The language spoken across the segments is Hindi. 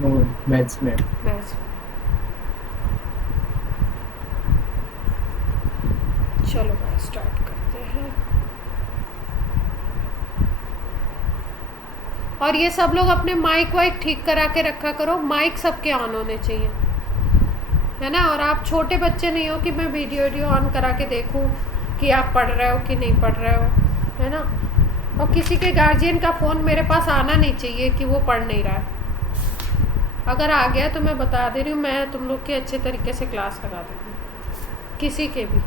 नो, मैथ्स में। मैथ्स। चलो भाई स्टार्ट करते हैं। और ये सब लोग अपने माइक वाइक ठीक करा के रखा करो, माइक सबके ऑन होने चाहिए, है ना। और आप छोटे बच्चे नहीं हो कि मैं वीडियो वीडियो ऑन करा के देखूं कि आप पढ़ रहे हो कि नहीं पढ़ रहे हो, है ना। और किसी के गार्जियन का फ़ोन मेरे पास आना नहीं चाहिए कि वो पढ़ नहीं रहा है। अगर आ गया तो मैं बता दे रही हूँ, मैं तुम लोग की अच्छे तरीके से क्लास लगा दूँगी, किसी के भी।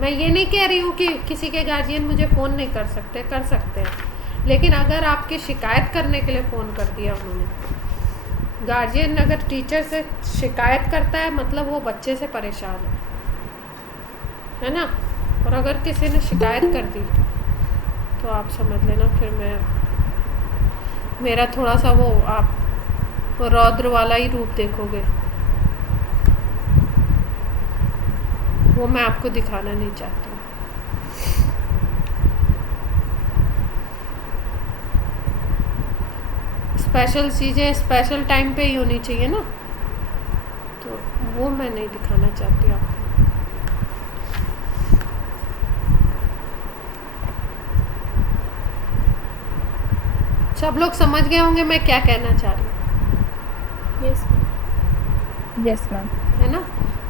मैं ये नहीं कह रही हूँ कि किसी के गार्जियन मुझे फ़ोन नहीं कर सकते, कर सकते हैं, लेकिन अगर आपकी शिकायत करने के लिए फ़ोन कर दिया उन्होंने, गार्जियन अगर टीचर से शिकायत करता है मतलब वो बच्चे से परेशान है ना। और अगर किसी ने शिकायत कर दी तो आप समझ लेना फिर मैं, मेरा थोड़ा सा वो, आप रौद्र वाला ही रूप देखोगे, वो मैं आपको दिखाना नहीं चाहती हूँ। स्पेशल चीज़ें स्पेशल टाइम पे ही होनी चाहिए ना, तो वो मैं नहीं दिखाना चाहती आपको। सब लोग समझ गए होंगे मैं क्या कहना चाह रही हूँ, यस यस मैम। है ना।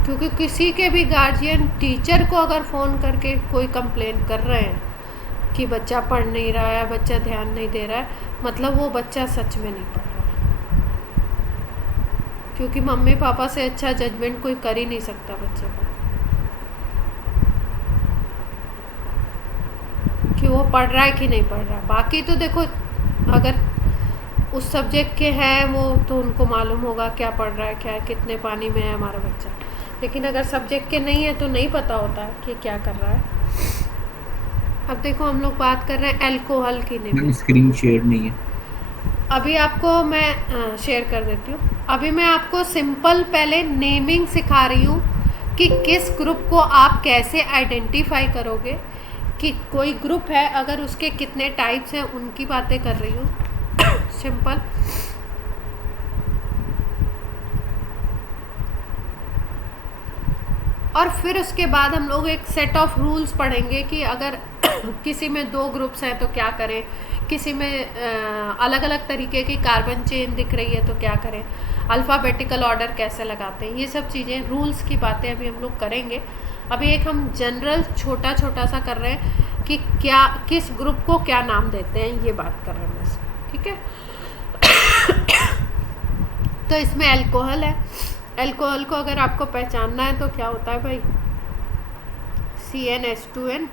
क्योंकि किसी के भी गार्जियन टीचर को अगर फ़ोन करके कोई कंप्लेन कर रहे हैं कि बच्चा पढ़ नहीं रहा है, बच्चा ध्यान नहीं दे रहा है, मतलब वो बच्चा सच में नहीं पढ़ रहा है। क्योंकि मम्मी पापा से अच्छा जजमेंट कोई कर ही नहीं सकता बच्चे को कि वो पढ़ रहा है कि नहीं पढ़ रहा है। बाकी तो देखो, अगर उस सब्जेक्ट के हैं वो तो उनको मालूम होगा क्या पढ़ रहा है, क्या कितने पानी में है हमारा बच्चा। लेकिन अगर सब्जेक्ट के नहीं है तो नहीं पता होता कि क्या कर रहा है। अब देखो हम लोग बात कर रहे हैं अल्कोहल की मैम नेमिंग। स्क्रीन शेयर नहीं है। अभी आपको मैं शेयर कर देती हूँ। अभी मैं आपको सिंपल पहले नेमिंग सिखा रही हूँ कि किस ग्रुप को आप कैसे आइडेंटिफाई करोगे, कि कोई ग्रुप है अगर उसके कितने टाइप्स हैं उनकी बातें कर रही हूँ सिंपल। और फिर उसके बाद हम लोग एक सेट ऑफ रूल्स पढ़ेंगे कि अगर किसी में 2 ग्रुप्स हैं तो क्या करें, किसी में अलग अलग तरीके की कार्बन चेन दिख रही है तो क्या करें, अल्फ़ाबेटिकल ऑर्डर कैसे लगाते हैं, ये सब चीज़ें रूल्स की बातें अभी हम लोग करेंगे। अभी एक हम जनरल छोटा छोटा सा कर रहे हैं कि क्या किस ग्रुप को क्या नाम देते हैं, ये बात कर रहे हैं बस, ठीक है। तो इसमें अल्कोहल है। अल्कोहल को अगर आपको पहचानना है तो क्या होता है भाई, CnH2n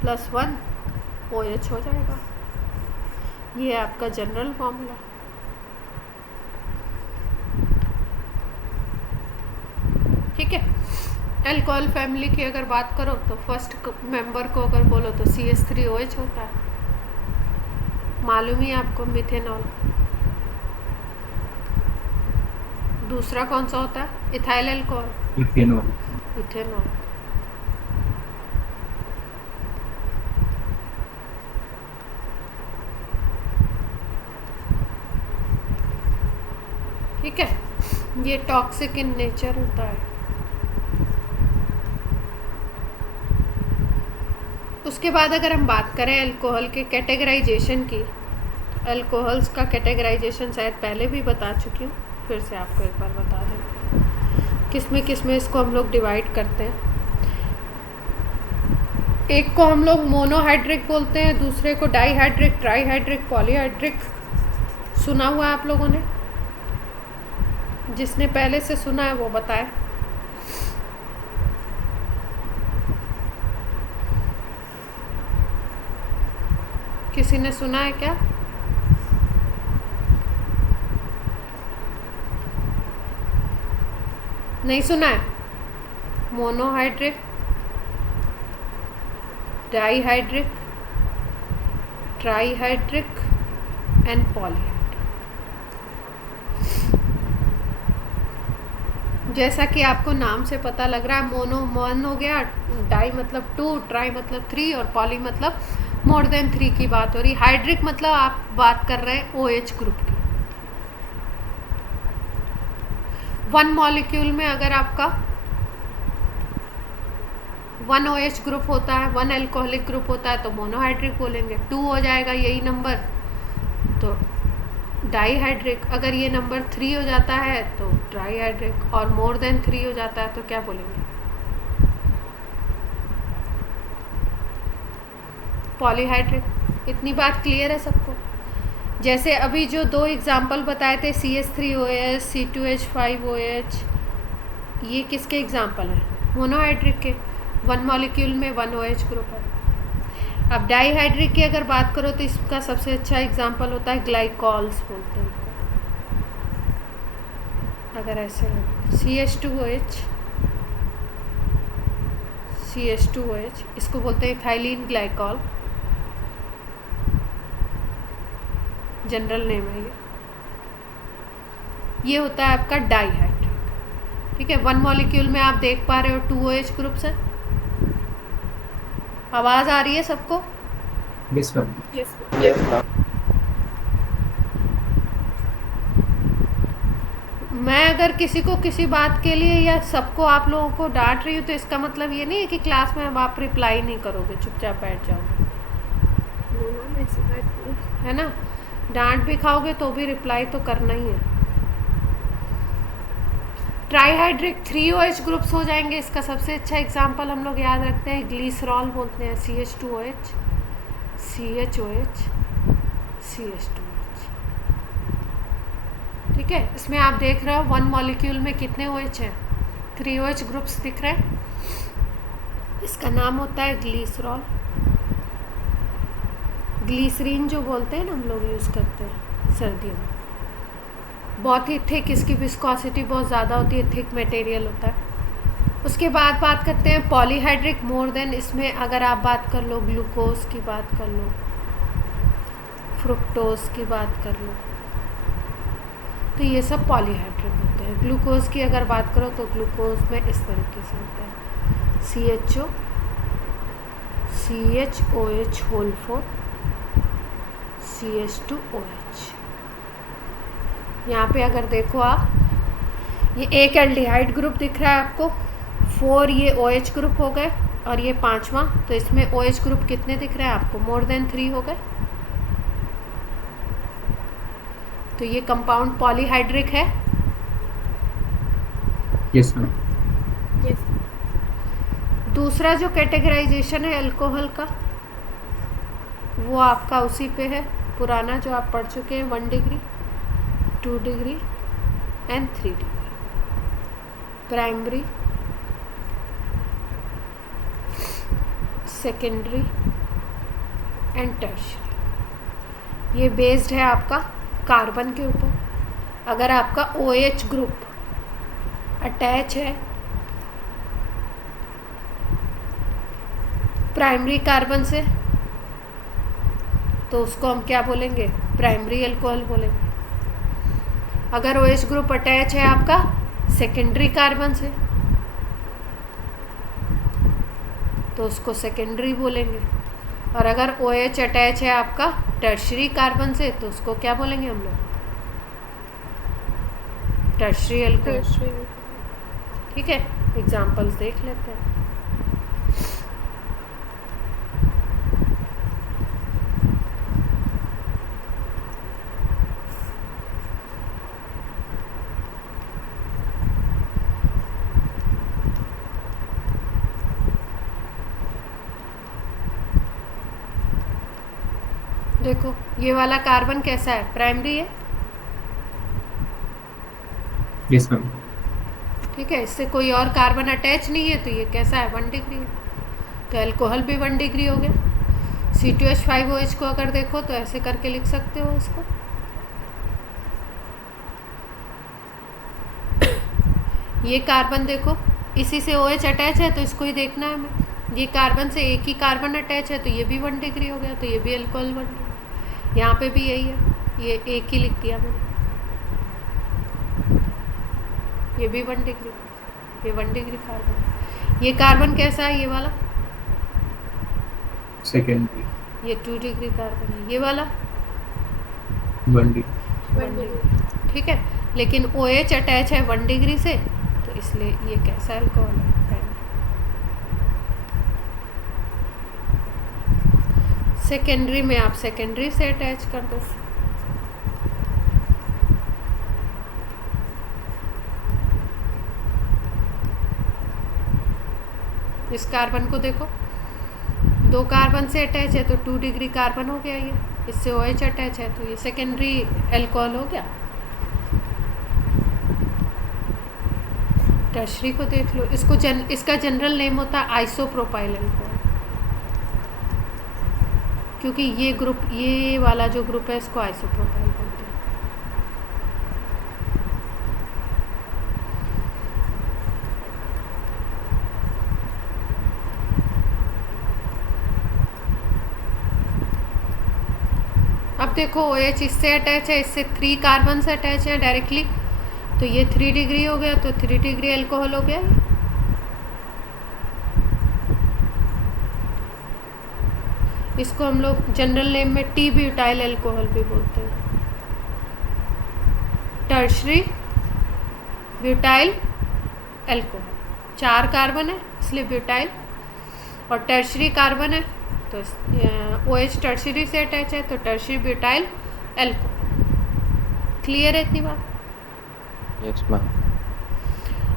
प्लस 1 OH हो जाएगा। ये है आपका जनरल फॉर्मूला, ठीक है। अल्कोहल फैमिली की अगर बात करो तो फर्स्ट मेंबर को अगर बोलो तो CH3OH होता है, मालूम ही आपको, मिथेनॉल। दूसरा कौन सा होता है, इथाइल अल्कोहल, इथेनॉल। इथेनॉल। ठीक है, ये टॉक्सिक इन नेचर होता है। उसके बाद अगर हम बात करें अल्कोहल के कैटेगराइजेशन की, अल्कोहल्स का कैटेगराइजेशन शायद पहले भी बता चुकी हूँ, फिर से आपको एक बार बता दें किस में इसको हम लोग डिवाइड करते हैं। एक को हम लोग मोनोहाइड्रिक बोलते हैं, दूसरे को डाईहाइड्रिक, ट्राईहाइड्रिक, पॉलीहाइड्रिक। सुना हुआ है आप लोगों ने? जिसने पहले से सुना है वो बताए। किसी ने सुना है क्या? नहीं सुना है? Monohydric, dihydric, trihydric and polyhydric. जैसा कि आपको नाम से पता लग रहा है, मोनो 1 हो गया, डाई मतलब 2, ट्राई मतलब 3 और पॉली मतलब मोर देन 3 की बात हो रही। हाइड्रिक मतलब आप बात कर रहे हैं OH ग्रुप की। 1 मॉलिक्यूल में अगर आपका 1 OH ग्रुप होता है, 1 अल्कोहलिक ग्रुप होता है तो मोनोहाइड्रिक बोलेंगे। 2 हो जाएगा यही नंबर तो डाईहाइड्रिक। अगर ये नंबर 3 हो जाता है तो ट्राईहाइड्रिक, और मोर देन 3 हो जाता है तो क्या बोलेंगे? पॉलीहाइड्रिक। इतनी बात क्लियर है सबको? जैसे अभी जो 2 एग्जाम्पल बताए थे CH3OH, C2H5OH, ये किसके एग्जाम्पल हैं? मोनोहाइड्रिक के। 1 मॉलिक्यूल में 1 OH ग्रुप है। अब डाईहाइड्रिक की अगर बात करो तो इसका सबसे अच्छा एग्जाम्पल होता है ग्लाइकॉल्स बोलते हैं। अगर ऐसे CH2OH इसको बोलते हैं इथाइलिन ग्लाइकॉल, जनरल नेम है ये होता है आपका डाईहाइड्रिक। ठीक है, 1 मॉलिक्यूल में आप देख पा रहे हो 2 OH ग्रुप्स है। आवाज आ रही है सबको? Yes ma'am. मैं अगर किसी को किसी बात के लिए या सबको आप लोगों को डांट रही हूँ तो इसका मतलब ये नहीं है कि क्लास में अब आप रिप्लाई नहीं करोगे, चुपचाप बैठ जाओगे, है ना? डांट भी खाओगे तो भी रिप्लाई तो करना ही है। ट्राईहाइड्रिक 3 OH ग्रुप्स हो जाएंगे। इसका सबसे अच्छा एग्जांपल हम लोग याद रखते हैं ग्लिसरॉल बोलते हैं। CH2OH, CHOH, CH2OH। ठीक है, इसमें आप देख रहे हो 1 मॉलिक्यूल में कितने OH हैं? 3 OH ग्रुप्स दिख रहे हैं। इसका नाम होता है ग्लिसरॉल। ग्लिसरीन जो बोलते हैं ना हम लोग यूज़ करते हैं सर्दियों में। बहुत ही थिक, इसकी विस्कोसिटी बहुत ज़्यादा होती है, थिक मटेरियल होता है। उसके बाद बात करते हैं पॉलीहाइड्रिक मोर देन। इसमें अगर आप बात कर लो ग्लूकोज की बात कर लो, फ्रुक्टोज की बात कर लो, तो ये सब पॉलीहाइड्रिक होते हैं। ग्लूकोज की अगर बात करो तो ग्लूकोज में इस तरीके से होता है CHO, CHOH होल 4, CH2OH। यहाँ पे अगर देखो आप, ये एक एल्डिहाइड ग्रुप दिख रहा है आपको, 4 ये OH ग्रुप हो गए और ये 5वां, तो इसमें OH ग्रुप कितने दिख रहे हैं आपको? मोर देन 3 हो गए। तो ये कंपाउंड पॉलीहाइड्रिक है। Yes ma'am. दूसरा जो कैटेगराइजेशन है अल्कोहल का, वो आपका उसी पे है पुराना जो आप पढ़ चुके हैं, 1 degree, 2 degree and 3 degree. Primary, secondary and tertiary. ये बेस्ड है आपका कार्बन के ऊपर। अगर आपका OH ग्रुप अटैच है प्राइमरी कार्बन से तो उसको हम क्या बोलेंगे? प्राइमरी अल्कोहल बोलेंगे। अगर OH ग्रुप अटैच है आपका सेकेंडरी कार्बन से तो उसको सेकेंडरी बोलेंगे। और अगर OH अटैच है आपका टर्शरी कार्बन से तो उसको क्या बोलेंगे हम लोग? Tertiary alcohol. ठीक है, एग्जांपल्स देख लेते हैं। देखो ये वाला कार्बन कैसा है? प्राइमरी है। Yes ma'am. ठीक है, इससे कोई और कार्बन अटैच नहीं है तो ये कैसा है? 1 डिग्री है। तो अल्कोहल भी 1 डिग्री हो गया। C2H5OH को अगर देखो तो ऐसे करके लिख सकते हो इसको। ये कार्बन देखो, इसी से OH अटैच है तो इसको ही देखना है हमें। ये कार्बन से एक ही कार्बन अटैच है तो ये भी 1 डिग्री हो गया, तो ये भी अल्कोहल 1 डिग्री। यहाँ पे भी यही है, ये एक ही लिख दिया मैंने, ये भी 1 डिग्री, ये 1 डिग्री कार्बन। ये कार्बन कैसा है? ये वाला सेकेंडरी, ये 2 डिग्री कार्बन है। ये वाला 1 डिग्री। 1 डिग्री। ठीक है, लेकिन OH अटैच है 1 डिग्री से, तो इसलिए ये कैसा अल्कोहल है फ्रेंड। सेकेंडरी में आप सेकेंडरी से अटैच कर दो। इस कार्बन को देखो, 2 कार्बन से अटैच है तो 2 डिग्री कार्बन हो गया ये, इससे OH अटैच है तो ये सेकेंडरी अल्कोहल हो गया। टर्शरी को देख लो, इसका जनरल नेम होता है आइसोप्रोपाइल अल्कोहल, क्योंकि ये वाला जो ग्रुप है इसको आइसोप्रोपाइल बोलते हैं। अब देखो OH इससे अटैच है, इससे 3 कार्बन से अटैच है डायरेक्टली, तो ये 3 डिग्री हो गया, तो 3 डिग्री अल्कोहल हो गया। इसको हम लोग जनरल नेम में टी ब्यूटाइल अल्कोहल भी बोलते हैं। टर्शरी ब्यूटाइल अल्कोहल, 4 कार्बन है इसलिए ब्यूटाइल, और टर्शरी कार्बन है तो OH टर्शरी से अटैच है तो टर्शरी ब्यूटाइल अल्कोहल। क्लियर है इतनी बात? Yes ma'am.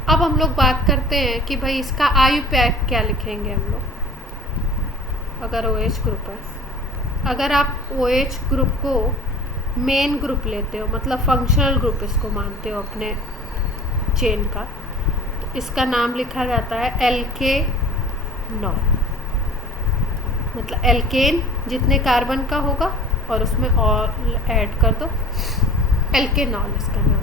अब हम लोग बात करते हैं कि भाई इसका IUPAC क्या लिखेंगे हम लोग अगर OH ग्रुप है। अगर आप OH ग्रुप को मेन ग्रुप लेते हो, मतलब फंक्शनल ग्रुप इसको मानते हो अपने चेन का, तो इसका नाम लिखा जाता है एल्केनॉल, मतलब एल्केन जितने कार्बन का होगा और उसमें ऑल ऐड कर दो, एल्केनॉल इसका नाम है।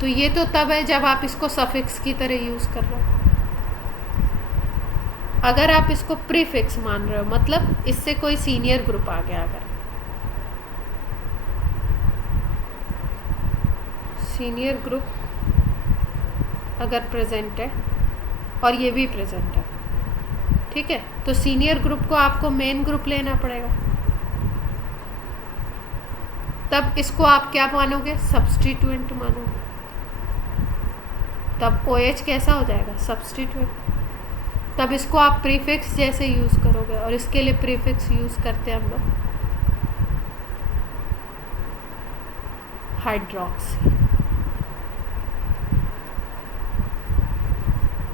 तो ये तो तब है जब आप इसको सफिक्स की तरह यूज़ कर रहे हो। अगर आप इसको प्रीफिक्स मान रहे हो, मतलब इससे कोई सीनियर ग्रुप आ गया, अगर सीनियर ग्रुप अगर प्रेजेंट है और ये भी प्रेजेंट है, ठीक है, तो सीनियर ग्रुप को आपको मेन ग्रुप लेना पड़ेगा। तब इसको आप क्या मानोगे? सब्स्टिट्यूएंट मानोगे। तब OH कैसा हो जाएगा? सब्स्टिट्यूएंट। तब इसको आप प्रीफिक्स जैसे यूज़ करोगे, और इसके लिए प्रीफिक्स यूज़ करते हैं हम लोग हाइड्रोक्सी।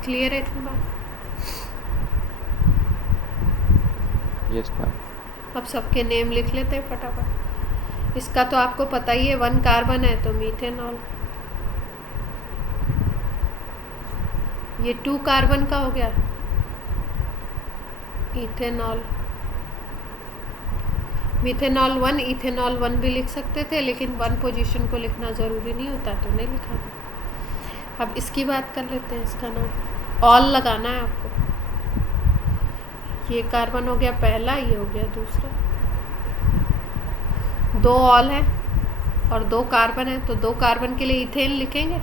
क्लियर है इतनी बात? Yes ma'am. अब सबके नेम लिख लेते हैं फटाफट। इसका तो आपको पता ही है, 1 कार्बन है तो मीथेनॉल। ये 2 कार्बन का हो गया, इथेनॉल। मिथेनॉल 1, इथेनॉल 1 भी लिख सकते थे, लेकिन 1 पोजीशन को लिखना ज़रूरी नहीं होता तो नहीं लिखा। अब इसकी बात कर लेते हैं। इसका नाम ऑल लगाना है आपको। ये कार्बन हो गया पहला, ये हो गया दूसरा। 2 ऑल है और 2 कार्बन है, तो 2 कार्बन के लिए इथेन लिखेंगे।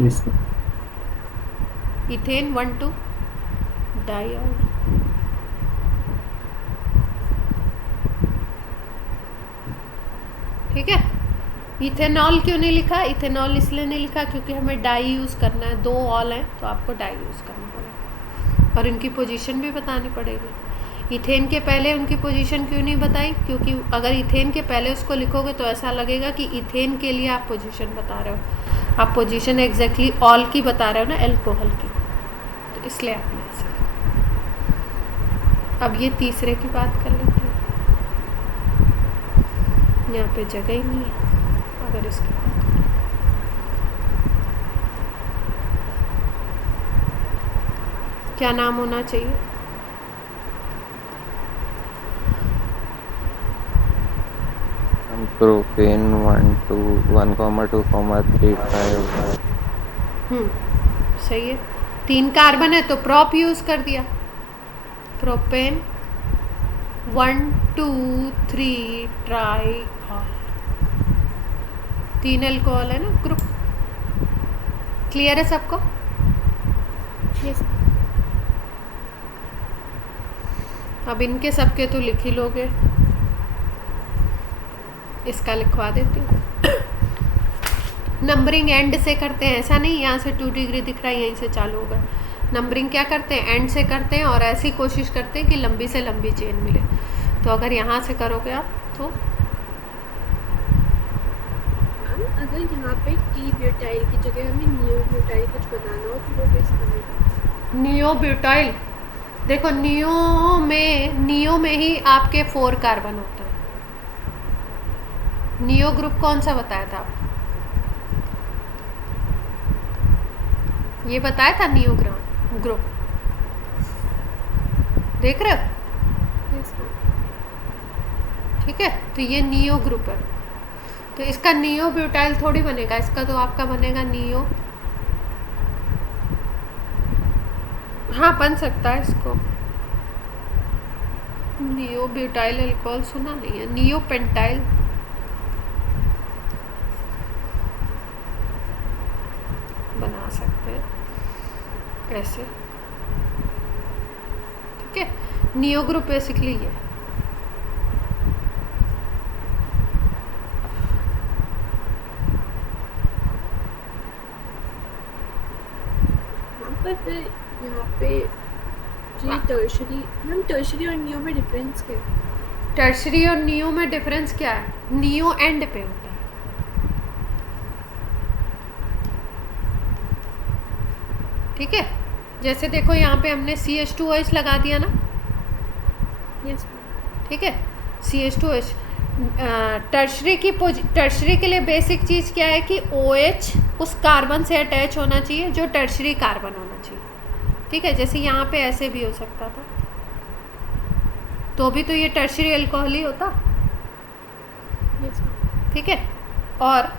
Yes ma'am. Ethane 1 2 diol. ठीक है। इथेनॉल क्यों नहीं लिखा? इथेनॉल इसलिए नहीं लिखा क्योंकि हमें डाई यूज़ करना है। 2 ऑल हैं तो आपको डाई यूज़ करना पड़ेगा और इनकी पोजीशन भी बतानी पड़ेगी। इथेन के पहले उनकी पोजीशन क्यों नहीं बताई? क्योंकि अगर इथेन के पहले उसको लिखोगे तो ऐसा लगेगा कि इथेन के लिए आप पोजीशन बता रहे हो। आप पोजीशन एग्जैक्टली ऑल की बता रहे हो ना, अल्कोहल की, तो इसलिए आपने ऐसे लिखा। अब ये तीसरे की बात कर लेते हैं। यहाँ पे जगह ही नहीं है अगर इसकी बात करें। क्या नाम होना चाहिए? प्रोपेन 1 2 3 5। सही है। 3 कार्बन है तो प्रॉप यूज़ कर दिया। Propane 1 2 3 try all. 3 अल्कोहल है ना ग्रुप। क्लियर है सबको? यस। अब इनके सबके तो लिख ही लोगे। इसका लिखवा देती हूँ। नंबरिंग एंड से करते हैं, ऐसा नहीं यहाँ से 2 डिग्री दिख रहा है यहीं से चालू होगा। नंबरिंग क्या करते हैं, एंड से करते हैं और ऐसी कोशिश करते हैं कि लंबी से लंबी चेन मिले। तो अगर यहाँ से करोगे आप तो अगर यहाँ पे टी ब्यूटाइल की जगह हमें नियो ब्यूटाइल कुछ बनाना हो तो वो कैसे बनेगा? नियो ब्यूटाइल, देखो नियो में ही आपके 4 कार्बन होता है। नियो ग्रुप कौन सा बताया था आपको? ये बताया था नियो ग्रुप, देख रहे हो? Yes, ma'am. ठीक है, तो ये नियो ग्रुप है। तो इसका नियो ब्यूटाइल थोड़ी बनेगा, इसका तो आपका बनेगा नियो, हाँ बन सकता है इसको। नियो ब्यूटाइल अल्कोहल सुना नहीं है, नियो पेंटाइल। बना सकते हैं ऐसे, ठीक है। नियो ग्रुप बेसिकली ये फिर यहाँ पे जी टर्शरी, मैम टर्शरी और नियो में डिफरेंस क्या है? टर्शरी और नियो में डिफरेंस क्या है? नियो एंड पे होता है, ठीक है। जैसे देखो यहाँ पे हमने CH2OH लगा दिया ना, यस ठीक है। CH2OH टर्शरी के लिए बेसिक चीज़ क्या है कि OH उस कार्बन से अटैच होना चाहिए जो टर्शरी कार्बन होना चाहिए, ठीक है। जैसे यहाँ पे ऐसे भी हो सकता था, तो भी तो ये टर्शरी अल्कोहल ही होता, यस ठीक है। और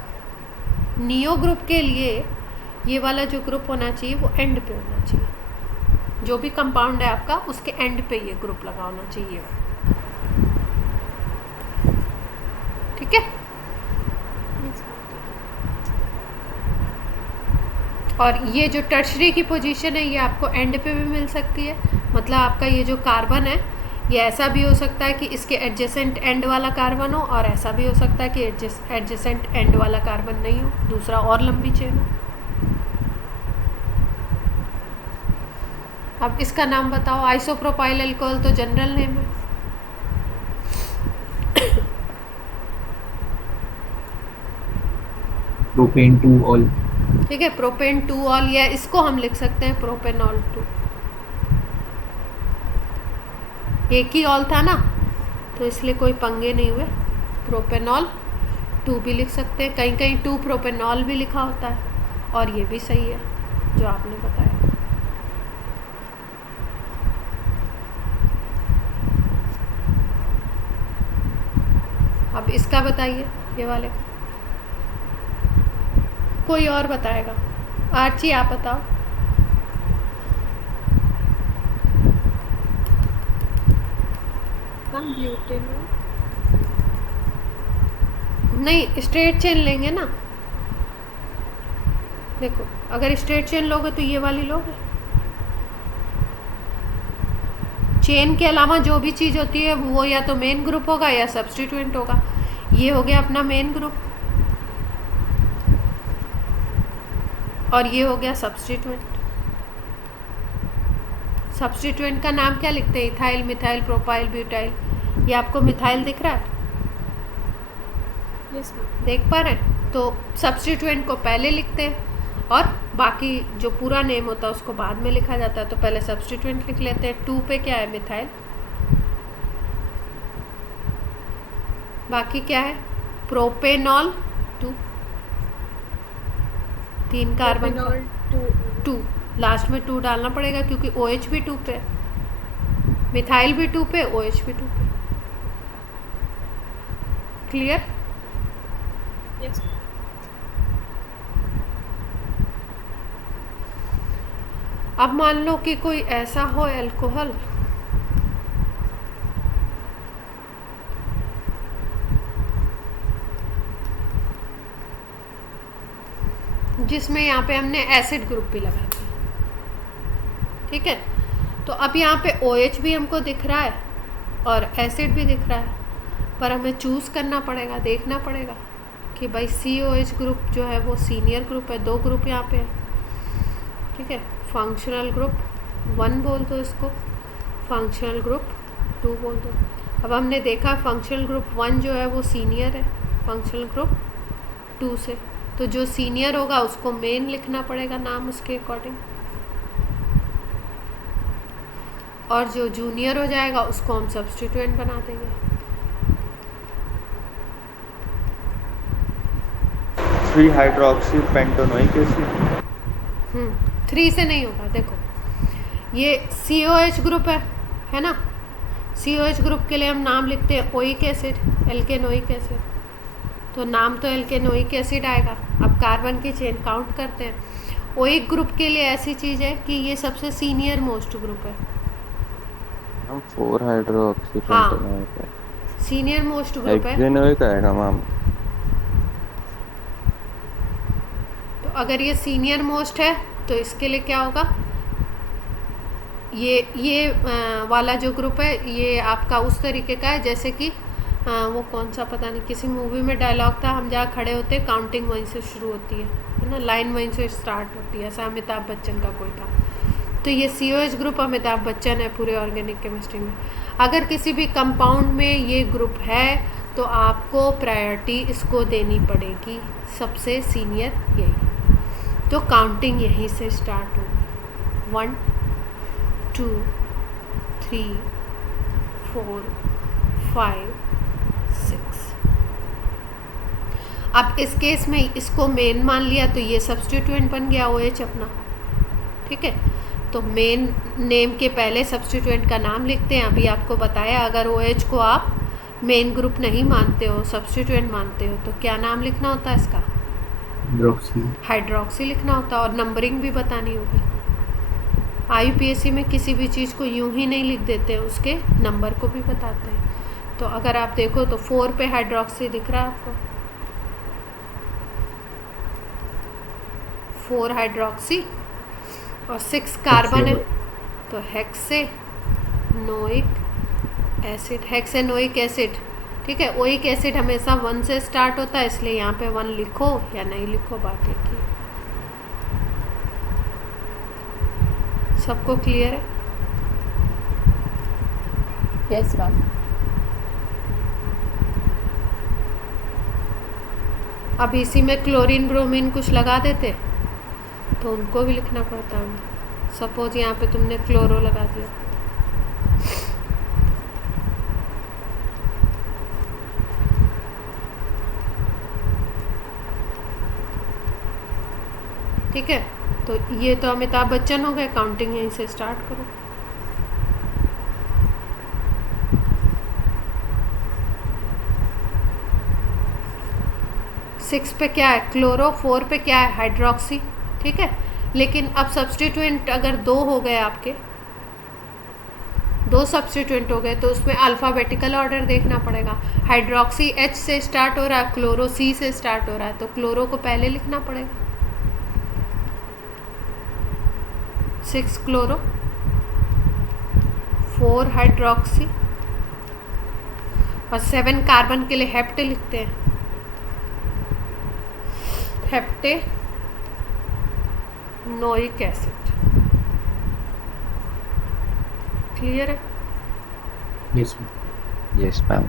नियो ग्रुप के लिए ये वाला जो ग्रुप होना चाहिए वो एंड पे होना चाहिए। जो भी कंपाउंड है आपका उसके एंड पे ये ग्रुप लगा होना चाहिए, ठीक है। और ये जो टर्शरी की पोजीशन है ये आपको एंड पे भी मिल सकती है। मतलब आपका ये जो कार्बन है ये ऐसा भी हो सकता है कि इसके एडजेसेंट एंड वाला कार्बन हो, और ऐसा भी हो सकता है कि एडजेसेंट एंड वाला कार्बन नहीं हो, दूसरा और लंबी चेन हो। अब इसका नाम बताओ। आइसोप्रोपाइल अल्कोहल तो जनरल नेम है, प्रोपेन 2 ऑल, ठीक है। प्रोपेन 2 ऑल, या इसको हम लिख सकते हैं प्रोपेनॉल 2। एक ही ऑल था ना, तो इसलिए कोई पंगे नहीं हुए। प्रोपेनॉल 2 भी लिख सकते हैं, कहीं कहीं 2 प्रोपेनॉल भी लिखा होता है, और ये भी सही है जो आपने बताया। अब इसका बताइए, ये वाले का कोई और बताएगा? आर्ची आप बताओ। मैम ब्यूटेनॉल, नहीं, स्ट्रेट चेन लेंगे ना। देखो अगर स्ट्रेट चेन लोगे तो ये वाली लोगे। चेन के अलावा जो भी चीज़ होती है वो या तो मेन ग्रुप होगा या सब्स्टिट्यूएंट होगा। ये हो गया अपना मेन ग्रुप, और ये हो गया सब्स्टिट्यूएंट। सब्स्टिट्यूएंट का नाम क्या लिखते हैं? Ethyl, methyl, propyl, butyl. ये आपको मिथाइल दिख रहा है, यस मैम, देख पा रहे हैं? तो सब्स्टिट्यूएंट को पहले लिखते हैं और बाकी जो पूरा नेम होता है उसको बाद में लिखा जाता है। तो पहले सब्स्टिट्यूएंट लिख लेते हैं। 2 पे क्या है? मिथाइल। बाकी क्या है? प्रोपेनॉल 2, 3 कार्बन, प्रोपेनॉल 2, 2 लास्ट में 2 डालना पड़ेगा क्योंकि OH भी 2 पे है, मिथाइल भी 2 पे, OH भी 2 पे। क्लियर? यस अब मान लो कि कोई ऐसा हो अल्कोहल जिसमें यहाँ पे हमने एसिड ग्रुप भी लगा दिया, ठीक है। तो अब यहाँ पे OH भी हमको दिख रहा है और एसिड भी दिख रहा है। पर हमें चूज़ करना पड़ेगा, देखना पड़ेगा कि भाई COH ग्रुप जो है वो सीनियर ग्रुप है। 2 ग्रुप यहाँ पे है, ठीक है। फंक्शनल ग्रुप 1 बोल दो इसको, फंक्शनल ग्रुप 2 बोल दो। अब हमने देखा फंक्शनल ग्रुप 1 जो है वो सीनियर है फंक्शनल ग्रुप 2 से, तो जो सीनियर होगा उसको मेन लिखना पड़ेगा नाम उसके अकॉर्डिंग, और जो जूनियर हो जाएगा उसको हम सब्स्टिट्यूएंट बना देंगे। 3 हाइड्रोक्सी पेंटोनोइक एसिड। 3 से नहीं होगा। देखो ये COH ग्रुप है ना। COH ग्रुप के लिए हम नाम लिखते हैं ओइक एसिड, एल्केनोइक एसिड, तो नाम तो एल्केनोइक एसिड आएगा। अब कार्बन की चेन काउंट करते हैं। ओइक ग्रुप के लिए ऐसी चीज़ है कि ये सबसे सीनियर मोस्ट ग्रुप है। हम 4 हाइड्रोक्सी हाँ, पेंटोनोइक है, सीनियर मोस्ट ग्रुप है। हेक्सेनोइक आएगा मैम। तो अगर ये सीनियर मोस्ट है तो इसके लिए क्या होगा, ये वाला जो ग्रुप है ये आपका उस तरीके का है जैसे कि वो कौन सा पता नहीं किसी मूवी में डायलॉग था, हम जहाँ खड़े होते हैं काउंटिंग वहीं से शुरू होती है ना, लाइन वहीं से स्टार्ट होती है, ऐसा अमिताभ बच्चन का कोई था। तो ये COH ग्रुप अमिताभ बच्चन है पूरे ऑर्गेनिक केमिस्ट्री में। अगर किसी भी कंपाउंड में ये ग्रुप है तो आपको प्रायोरिटी इसको देनी पड़ेगी, सबसे सीनियर यही। तो काउंटिंग यहीं से स्टार्ट होगी, 1 2 3 4 5 6। अब इस केस में इसको मेन मान लिया तो ये सब्स्टिट्यूएंट बन गया OH अपना, ठीक है। तो मेन नेम के पहले सब्स्टिट्यूएंट का नाम लिखते हैं। अभी आपको बताया अगर OH को आप मेन ग्रुप नहीं मानते हो, सब्स्टिट्यूएंट मानते हो, तो क्या नाम लिखना होता है इसका, हाइड्रोक्सी लिखना होता है, और नंबरिंग भी बतानी होगी। IUPAC में किसी भी चीज़ को यूं ही नहीं लिख देते हैं, उसके नंबर को भी बताते हैं। तो अगर आप देखो तो 4 पे हाइड्रोक्सी दिख रहा है आपको, 4 हाइड्रोक्सी और 6 कार्बन है, तो हेक्सेनोइक एसिड, हेक्सेनोइक एसिड, ठीक है। ओइक एसिड हमेशा 1 से स्टार्ट होता है, इसलिए यहाँ पे 1 लिखो या नहीं लिखो बात एक ही। सबको क्लियर है? Yes ma'am. अब इसी में क्लोरीन ब्रोमीन कुछ लगा देते तो उनको भी लिखना पड़ता है। सपोज यहाँ पे तुमने क्लोरो लगा दिया, ठीक है। तो ये तो अमिताभ बच्चन हो गए, काउंटिंग यहीं से स्टार्ट करो। सिक्स पे क्या है, क्लोरो। 4 पे क्या है, हाइड्रोक्सी, ठीक है। लेकिन अब सब्स्टिट्यूएंट अगर 2 हो गए आपके, 2 सब्स्टिट्यूएंट हो गए, तो उसमें अल्फ़ाबेटिकल ऑर्डर देखना पड़ेगा। हाइड्रोक्सी H से स्टार्ट हो रहा है, क्लोरो C से स्टार्ट हो रहा है, तो क्लोरो को पहले लिखना पड़ेगा। 6 क्लोरो, 4 हाइड्रोक्सी और 7 कार्बन के लिए हेप्टे लिखते हैं, हेप्टेनोइक एसिड। क्लियर है? Yes yes ma'am.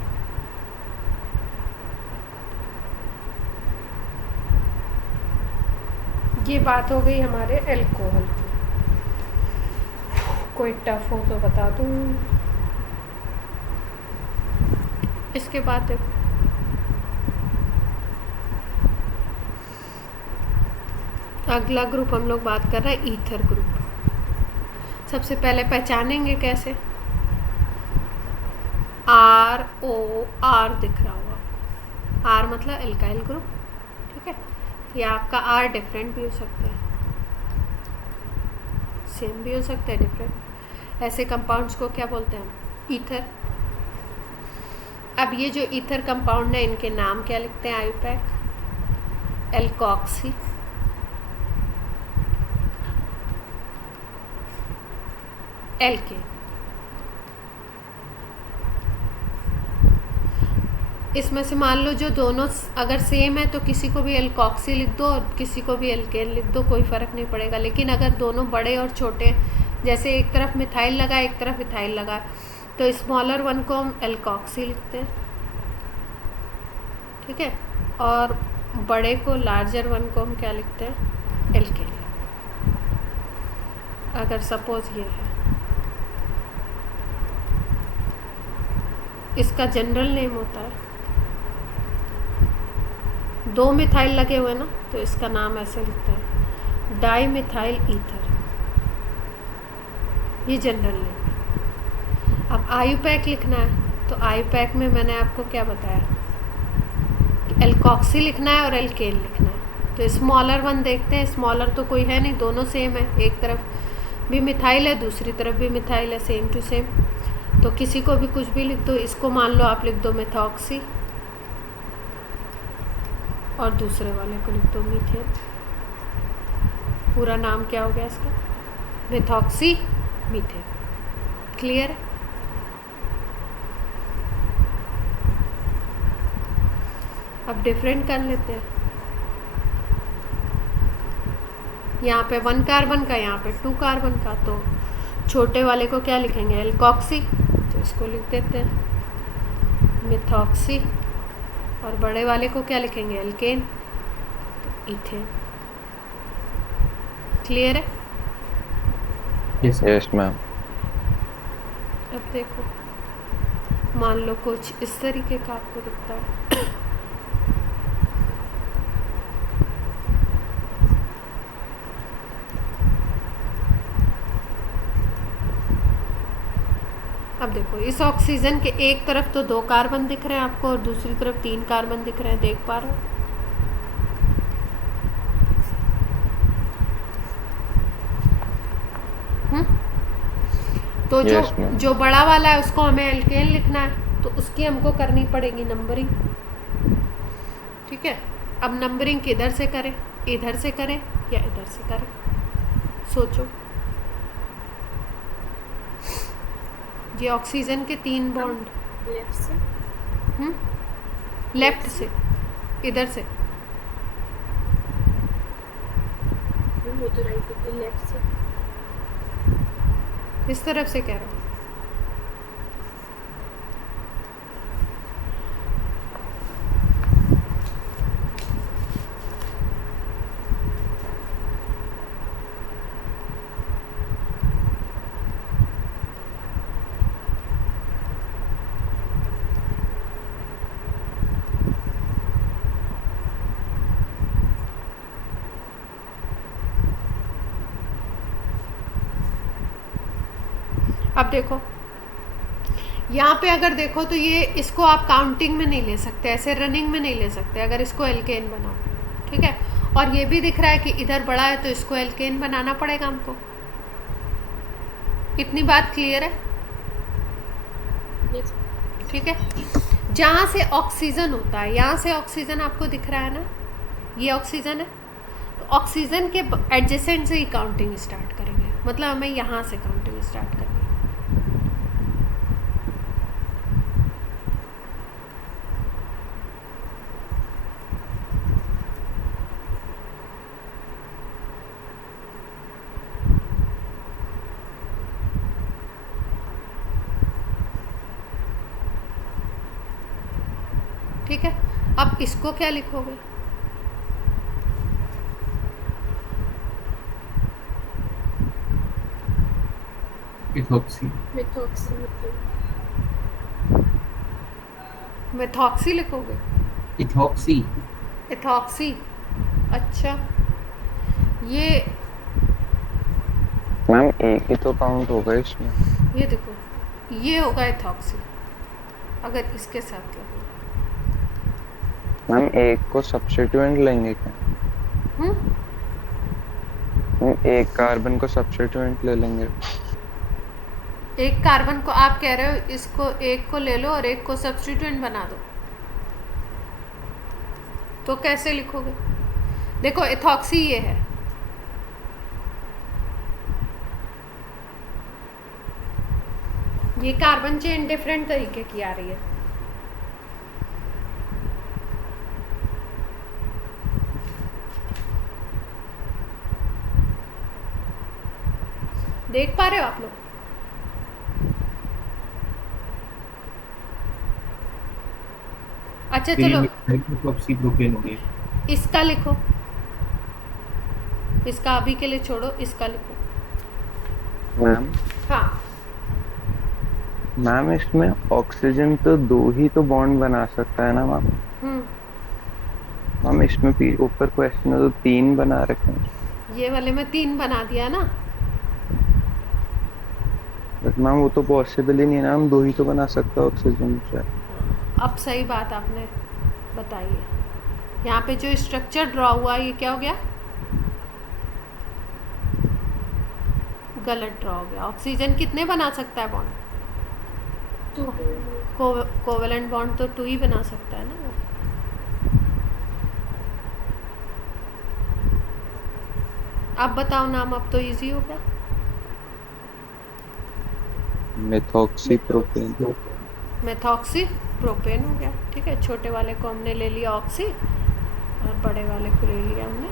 ये बात हो गई हमारे अल्कोहल की। कोई टफ हो तो बता दूं। इसके बाद देखो, अगला ग्रुप हम लोग बात कर रहे हैं ईथर ग्रुप। सबसे पहले पहचानेंगे कैसे, ROR दिख रहा होगा, R मतलब एल्काइल ग्रुप, ठीक है। या आपका R डिफरेंट भी हो सकता है, सेम भी हो सकता है, डिफरेंट। ऐसे कंपाउंड्स को क्या बोलते हैं, ईथर। अब ये जो ईथर कंपाउंड है इनके नाम क्या लिखते हैं, आयुपैक, एल्कॉक्सी, एल्केन। इसमें से मान लो जो दोनों अगर सेम है तो किसी को भी एल्कोक्सी लिख दो और किसी को भी एल्केन लिख दो, कोई फ़र्क नहीं पड़ेगा। लेकिन अगर दोनों बड़े और छोटे हैं, जैसे एक तरफ मिथाइल लगा एक तरफ इथाइल लगा, तो स्मॉलर वन को हम एल्कोक्सी लिखते हैं, ठीक है, और बड़े को लार्जर वन को हम क्या लिखते हैं, एल्केन। अगर सपोज ये है, इसका जनरल नेम होता है, दो मिथाइल लगे हुए ना तो इसका नाम ऐसे लिखते हैं, डाई मिथाइल ईथर, ये जनरल नेम है। अब आयुपैक लिखना है तो आयुपैक में मैंने आपको क्या बताया, एल्कोक्सी लिखना है और एल्केन लिखना है। तो स्मॉलर वन देखते हैं, स्मॉलर तो कोई है नहीं, दोनों सेम है, एक तरफ भी मिथाइल है दूसरी तरफ भी मिथाइल है, सेम टू सेम। तो किसी को भी कुछ भी लिख दो, इसको मान लो आप लिख दो मेथॉक्सी और दूसरे वाले को लिख दो मीथेन। पूरा नाम क्या हो गया इसका, मेथॉक्सी मीथेन। क्लियर है? अब डिफरेंट कर लेते हैं। यहाँ पे 1 कार्बन का, यहाँ पे 2 कार्बन का, तो छोटे वाले को क्या लिखेंगे, एल्कोक्सी, तो इसको लिख देते हैं मिथॉक्सी, और बड़े वाले को क्या लिखेंगे, एल्केन, तो इथेन। क्लियर है? Yes ma'am. अब देखो, मान लो कुछ इस तरीके का आपको दिखता है, अब देखो इस ऑक्सीजन के एक तरफ तो 2 कार्बन दिख रहे हैं आपको और दूसरी तरफ 3 कार्बन दिख रहे हैं, देख पा रहे हो? तो Yes, ma'am. जो बड़ा वाला है उसको हमें एल्केन लिखना है, तो उसकी हमको करनी पड़ेगी नंबरिंग, ठीक है। अब नंबरिंग किधर से करें, इधर से करें या इधर से करें, सोचो। ये ऑक्सीजन के 3 बॉन्ड, लेफ्ट से, लेफ्ट से, इधर से, वो तो राइट होती है, लेफ्ट से। इस तरफ से कह रहा हूँ। अब देखो यहाँ पे अगर देखो तो ये, इसको आप काउंटिंग में नहीं ले सकते, ऐसे रनिंग में नहीं ले सकते अगर इसको एल्केन बनाओ, ठीक है। और ये भी दिख रहा है कि इधर बड़ा है तो इसको एल्केन बनाना पड़ेगा हमको। इतनी बात क्लियर है? Yes. ठीक है। जहाँ से ऑक्सीजन होता है, यहाँ से ऑक्सीजन आपको दिख रहा है ना, ये ऑक्सीजन है, तो ऑक्सीजन के एडजेसेंट से ही काउंटिंग स्टार्ट करेंगे, मतलब हमें यहाँ से काउंटिंग स्टार्ट करनी है। ठीक है। अब इसको क्या लिखोगे, इथॉक्सी, मेथॉक्सी मतलब मेथॉक्सी लिखोगे, इथॉक्सी, इथॉक्सी। अच्छा, ये मैम एक ही तो काउंट होगा इसमें। ये देखो, ये होगा इथॉक्सी अगर इसके साथ लगो। मैम एक को सब्स्टिट्यूएंट लेंगे क्या? मैम एक कार्बन को सब्स्टिट्यूएंट ले लेंगे। एक कार्बन को आप कह रहे हो, इसको एक को ले लो और एक को सब्स्टिट्यूएंट बना दो, तो कैसे लिखोगे? देखो इथॉक्सी ये है, ये कार्बन चेन डिफरेंट तरीके की आ रही है, देख पा रहे हो आप लोग? अच्छा फिर चलो, इथोक्सी प्रोपेन हो गया। इसका लिखो, इसका अभी के लिए छोड़ो, इसका लिखो। मैम हाँ, मैम इसमें ऑक्सीजन तो 2 ही तो बॉन्ड बना सकता है ना मैम। मैम इसमें भी ऊपर क्वेश्चन है तो 3 बना रखे हैं। ये वाले में 3 बना दिया ना। बट मैम वो तो पॉसिबल ही नहीं है ना, हम 2 ही तो बना सकते हैं ऑक्सीजन से। अब सही बात आपने बताई है। यहाँ पे जो स्ट्रक्चर ड्रॉ हुआ ये क्या हो गया? गलत ड्रॉ हो गया। ऑक्सीजन कितने बना सकता है बॉन्ड? कोवेलेंट बॉन्ड तो 2 ही बना सकता है ना वो। अब बताओ नाम, अब तो इजी हो गया। Methoxy propane. मेथॉक्सी प्रोपेन हो गया। ठीक है, छोटे वाले को हमने ले लिया ऑक्सी और बड़े वाले को ले लिया हमने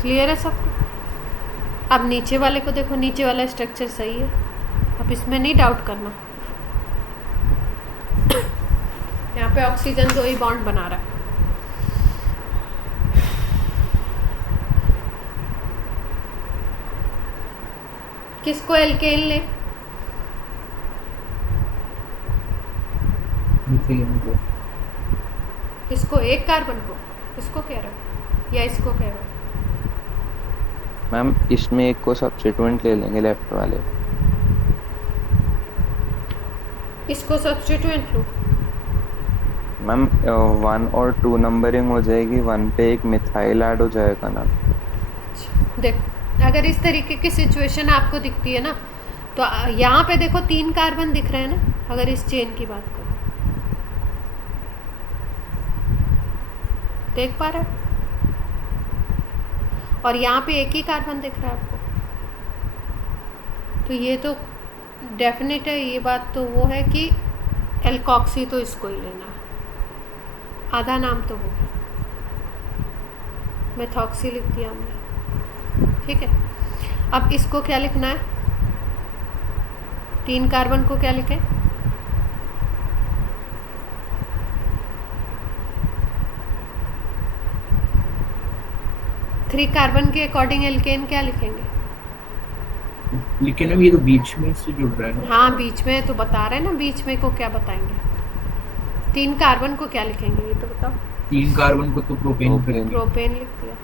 क्लियर है सबको? अब नीचे वाले को देखो, नीचे वाला स्ट्रक्चर सही है, अब इसमें नहीं डाउट करना। यहाँ पे ऑक्सीजन 2 ही बॉन्ड बना रहा है। किसको एल्केन ले? मीथेन को। इसको, एक कार्बन को, इसको कह रहे हो या इसको कह रहे हो? मैम इसमें एक को सब्स्टिट्यूएंट ले लेंगे लेफ्ट वाले। इसको सब्स्टिट्यूएंट लो। मैम 1 और 2 नंबरिंग हो जाएगी, 1 पे एक मिथाइल ऐड हो जाएगा ना। देख, अगर इस तरीके की सिचुएशन आपको दिखती है ना, तो यहाँ पे देखो 3 कार्बन दिख रहे हैं ना, अगर इस चेन की बात करो, देख पा रहे हो? और यहाँ पे एक ही कार्बन दिख रहा है आपको, तो ये तो डेफिनेट है, ये बात तो वो है कि एल्कॉक्सी तो इसको ही लेना है। आधा नाम तो हो गया, मेथॉक्सी लिख दिया हमने। ठीक है, अब इसको क्या लिखना है? 3 कार्बन को क्या लिखें? थ्री कार्बन के अकॉर्डिंग एल्केन क्या लिखेंगे? लेकिन अब ये तो बीच में से जुड़ रहा है ना। हाँ, बीच में तो बता रहे हैं ना, बीच में को क्या बताएंगे? 3 कार्बन को क्या लिखेंगे ये तो बताओ। 3 कार्बन को तो प्रोपेन प्रोपेन लिख दिया।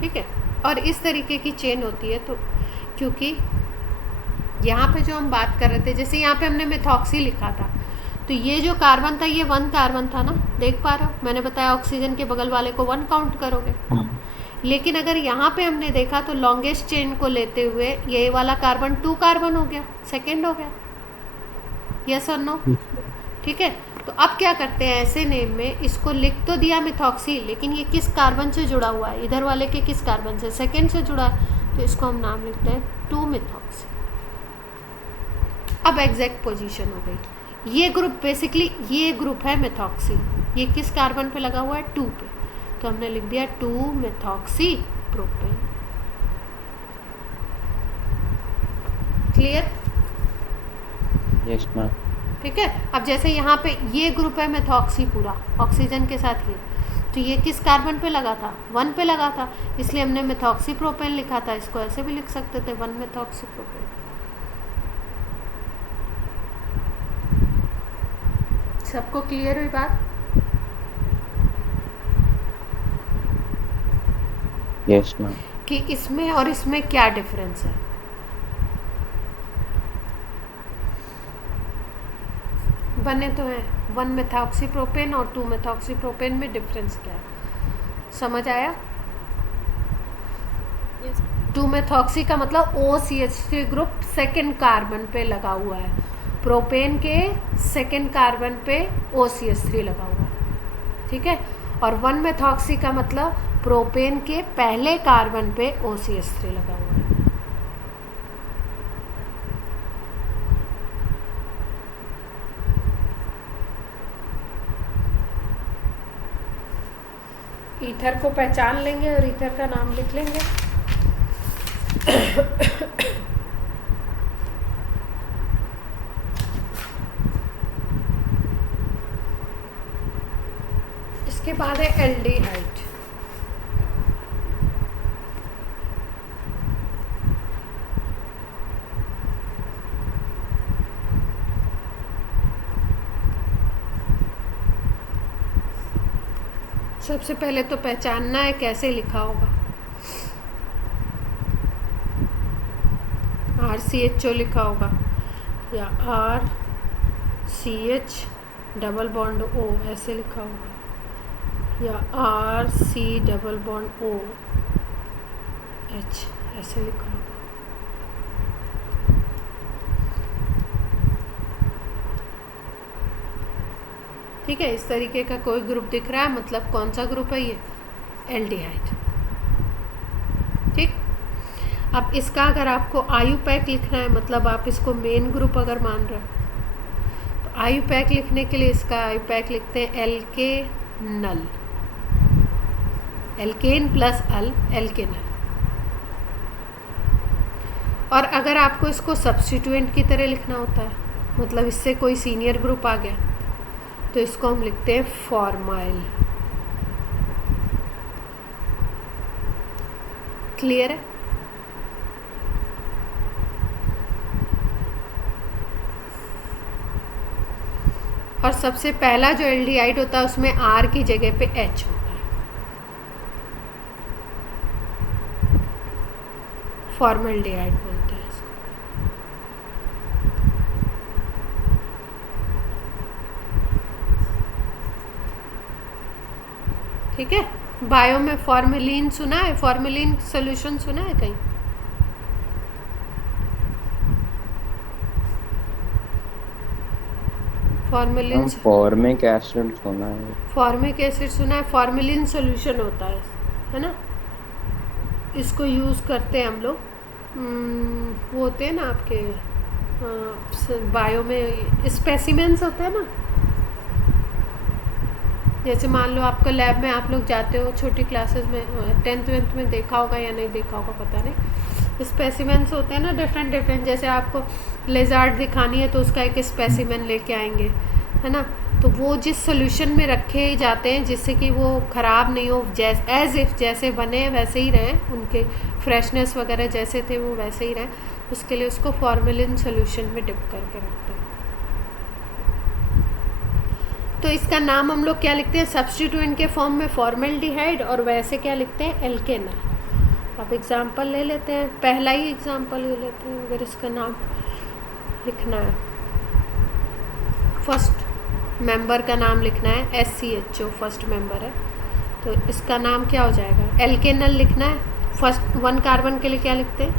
ठीक है, और इस तरीके की चेन होती है। तो क्योंकि यहाँ पे जो हम बात कर रहे थे, जैसे यहाँ पे हमने मेथॉक्सी लिखा था, तो ये जो कार्बन था ये 1 कार्बन था ना, देख पा रहे हो? मैंने बताया ऑक्सीजन के बगल वाले को 1 काउंट करोगे। लेकिन अगर यहाँ पे हमने देखा तो लॉन्गेस्ट चेन को लेते हुए ये वाला कार्बन 2 कार्बन हो गया, सेकेंड हो गया। यस और नो? ठीक है, तो अब क्या करते हैं, ऐसे नेम में इसको लिख तो दिया मेथॉक्सी, लेकिन ये किस कार्बन से जुड़ा हुआ है? इधर वाले के किस कार्बन से? सेकेंड से जुड़ा है, तो इसको हम नाम लिखते हैं 2 मेथॉक्सी। अब एग्जैक्ट पोजीशन हो गई। ये ग्रुप बेसिकली, ये ग्रुप है मेथॉक्सी, ये किस कार्बन पे लगा हुआ है? 2 पे, तो हमने लिख दिया 2 methoxy propane. Clear? Yes ma'am. ठीक है, अब जैसे यहाँ पे ये ग्रुप है मेथॉक्सी पूरा ऑक्सीजन के साथ, ये तो ये किस कार्बन पे लगा था? 1 पे लगा था, इसलिए हमने मेथॉक्सी प्रोपेन लिखा था। इसको ऐसे भी लिख सकते थे, 1 मेथॉक्सी प्रोपेन। सबको क्लियर हुई बात? Yes ma'am. कि इसमें और इसमें क्या डिफरेंस है? बने तो हैं 1 मेथॉक्सी प्रोपेन और 2 मेथॉक्सी प्रोपेन में डिफरेंस क्या है? समझ आया? यस 2 मेथॉक्सी का मतलब OCH3 ग्रुप सेकेंड कार्बन पे लगा हुआ है, प्रोपेन के सेकेंड कार्बन पे OCH3 लगा हुआ है। ठीक है, और 1 मेथॉक्सी का मतलब प्रोपेन के पहले कार्बन पे OCH3 लगा हुआ है। ईथर को पहचान लेंगे और ईथर का नाम लिख लेंगे। इसके बाद है एल्डिहाइड। सबसे पहले तो पहचानना है कैसे लिखा होगा। RCHO लिखा होगा या RCH डबल बॉन्ड O ऐसे लिखा होगा, या RC डबल बॉन्ड OH ऐसे लिखा होगा। ठीक है, इस तरीके का कोई ग्रुप दिख रहा है, मतलब कौन सा ग्रुप है ये? एल्डिहाइड। ठीक, अब इसका अगर आपको IUPAC लिखना है, मतलब आप इसको मेन ग्रुप अगर मान रहे हो, तो IUPAC लिखने के लिए इसका IUPAC लिखते हैं एल्केनल, एल्केन प्लस अल, एल्केनल। और अगर आपको इसको सब्स्टिट्यूएंट की तरह लिखना होता है, मतलब इससे कोई सीनियर ग्रुप आ गया, तो इसको हम लिखते हैं फॉर्माइल। क्लियर है? और सबसे पहला जो एल्डिहाइड होता है उसमें R की जगह पे H होता है, फॉर्मल्डिहाइड बोलते हैं इसको। ठीक है, बायो में फॉर्मेलिन सुना है? फॉर्मेलिन सॉल्यूशन सुना है कहीं? फॉर्मेलिन, फॉर्मिक एसिड सुना है। फॉर्मिक एसिड सुना है? फॉर्मेलिन सॉल्यूशन होता है ना, इसको यूज़ करते हैं हम लोग। वो होते हैं ना आपके बायो में स्पेसिमेंस होते हैं ना, जैसे मान लो आपका लैब में आप लोग जाते हो छोटी क्लासेस में, 10th में देखा होगा या नहीं देखा होगा पता नहीं, स्पेसिमेंस होते हैं ना डिफरेंट डिफरेंट। जैसे आपको लेजार्ड दिखानी है तो उसका एक स्पेसिमेन लेके आएंगे, है ना, तो वो जिस सोल्यूशन में रखे जाते हैं जिससे कि वो ख़राब नहीं हो, एज इफ जैसे बने वैसे ही रहें, उनके फ्रेशनेस वगैरह जैसे थे वो वैसे ही रहें, उसके लिए उसको फॉर्मेलिन सोल्यूशन में डिप करके रखते हैं। तो इसका नाम हम लोग क्या लिखते हैं? सब्स्टिट्यूएंट के फॉर्म में फॉर्मल्डिहाइड, और वैसे क्या लिखते हैं? एल्केनल। अब एग्जांपल ले लेते हैं, पहला ही एग्जांपल ले लेते हैं। अगर इसका नाम लिखना है, फर्स्ट मेंबर का नाम लिखना है, SCHO फर्स्ट मेंबर है, तो इसका नाम क्या हो जाएगा? एल्केनल लिखना है। फर्स्ट 1 कार्बन के लिए क्या लिखते हैं?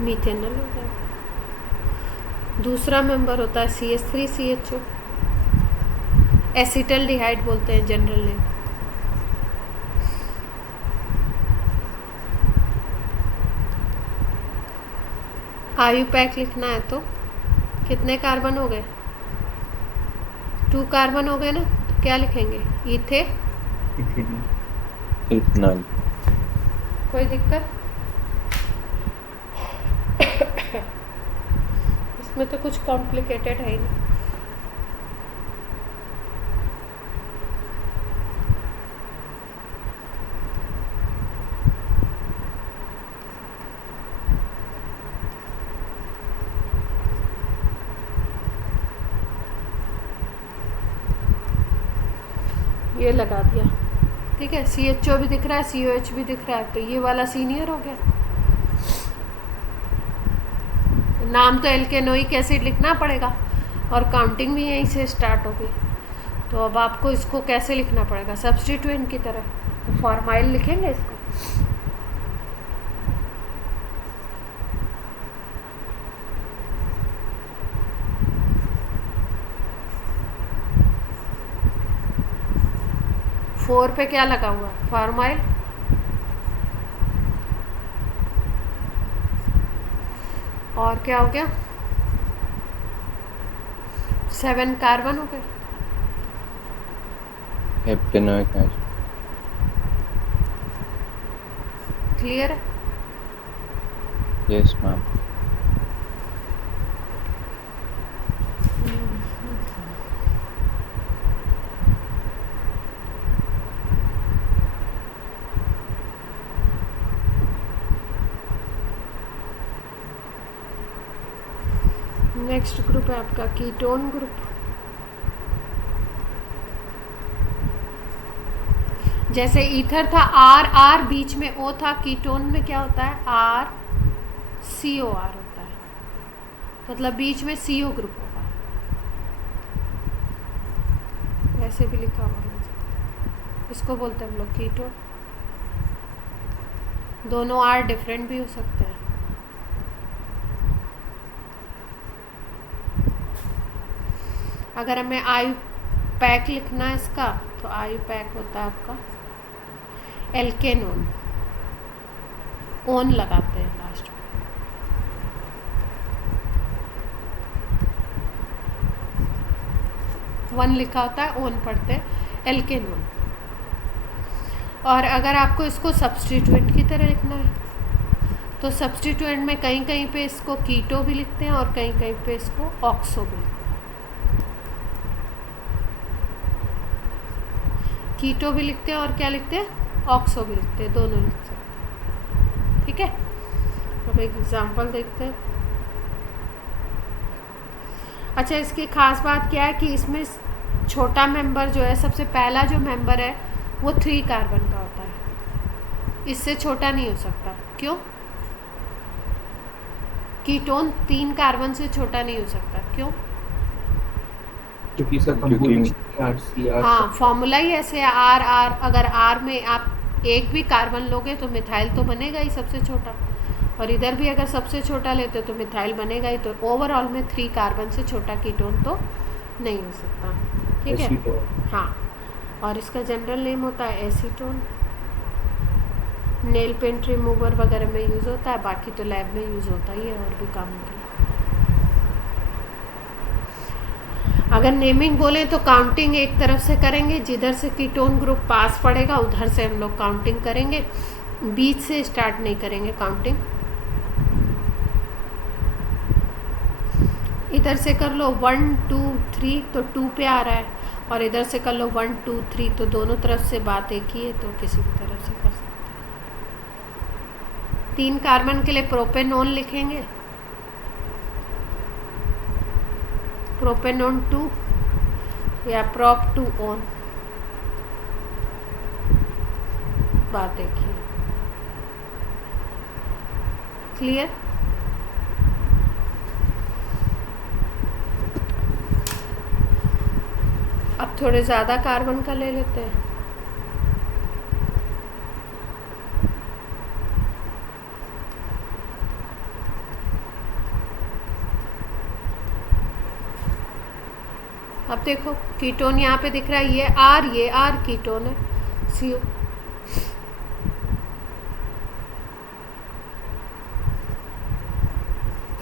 मीथेनल हो जाएगा। दूसरा मेंबर होता है CH3CHO, एसिटल्डिहाइड बोलते हैं जनरल नेम। IUPAC लिखना है तो कितने कार्बन हो गए? 2 कार्बन हो गए ना, तो क्या लिखेंगे? इथेनॉल। कोई दिक्कत? इसमें तो कुछ कॉम्प्लिकेटेड है ही नहीं। ये लगा दिया, ठीक है। CHO भी दिख रहा है, COH भी दिख रहा है, तो ये वाला सीनियर हो गया। नाम तो एल्केनोइक एसिड लिखना पड़ेगा और काउंटिंग भी यहीं से स्टार्ट होगी। तो अब आपको इसको कैसे लिखना पड़ेगा? सब्स्टिट्यूएंट की तरह, तो फॉर्माइल लिखेंगे इसको। फोर पे क्या लगा हुआ? फॉर्माइल। और क्या हो गया? 7 कार्बन हो गए। हेप्टेनोइक एसिड। क्लियर है? Yes ma'am. नेक्स्ट ग्रुप है आपका कीटोन ग्रुप। जैसे ईथर था आर आर, बीच में ओ था, कीटोन में क्या होता है आर सी ओ आर होता है, मतलब बीच में सी ओ ग्रुप होगा। ऐसे भी लिखा हुआ है, इसको बोलते हैं हम लोग कीटोन। दोनों आर डिफरेंट भी हो सकते हैं। अगर हमें आयु पैक लिखना है इसका, तो आयु पैक होता है आपका एल्केनोन, ओन लगाते हैं लास्ट में। वन लिखा होता है, ओन पढ़ते हैं एल्केनोन। और अगर आपको इसको सब्स्टिट्यूएंट की तरह लिखना है, तो सब्स्टिट्यूएंट में कहीं कहीं पे इसको कीटो भी लिखते हैं और कहीं कहीं पे इसको ऑक्सो भी लिखते हैं। कीटो भी लिखते हैं और क्या लिखते हैं ऑक्सो भी लिखते हैं, दोनों लिख सकते हैं। ठीक है, अब एक एग्जांपल देखते हैं। अच्छा, इसकी खास बात क्या है कि इसमें छोटा मेंबर जो है, सबसे पहला जो मेंबर है वो 3 कार्बन का होता है, इससे छोटा नहीं हो सकता। क्यों? कीटोन 3 कार्बन से छोटा नहीं हो सकता। क्यों? क्योंकि सर क्योंकि हाँ, फॉर्मूला ही ऐसे है आर आर। अगर आर में आप एक भी कार्बन लोगे तो मिथाइल तो बनेगा ही सबसे छोटा, और इधर भी अगर सबसे छोटा लेते हो तो मिथाइल बनेगा ही। तो ओवरऑल में 3 कार्बन से छोटा कीटोन तो नहीं हो सकता। ठीक है, हाँ। और इसका जनरल नेम होता है एसीटोन। नेल पेंट रिमूवर वगैरह में यूज़ होता है, बाकी तो लैब में यूज़ होता ही है और भी काम के लिए। अगर नेमिंग बोलें तो काउंटिंग एक तरफ से करेंगे, जिधर से कीटोन ग्रुप पास पड़ेगा उधर से हम लोग काउंटिंग करेंगे, बीच से स्टार्ट नहीं करेंगे काउंटिंग। इधर से कर लो 1 2 3 तो 2 पे आ रहा है, और इधर से कर लो 1 2 3 तो दोनों तरफ से बात एक ही है, तो किसी भी तरफ से कर सकते हैं। 3 कार्बन के लिए प्रोपेनोन लिखेंगे, प्रोपेनोन 2 या प्रोप 2 ओन, बात देखिए। क्लियर? अब थोड़े ज़्यादा कार्बन का ले लेते हैं। अब देखो कीटोन यहाँ पे दिख रहा है, ये आर कीटोन है, CO।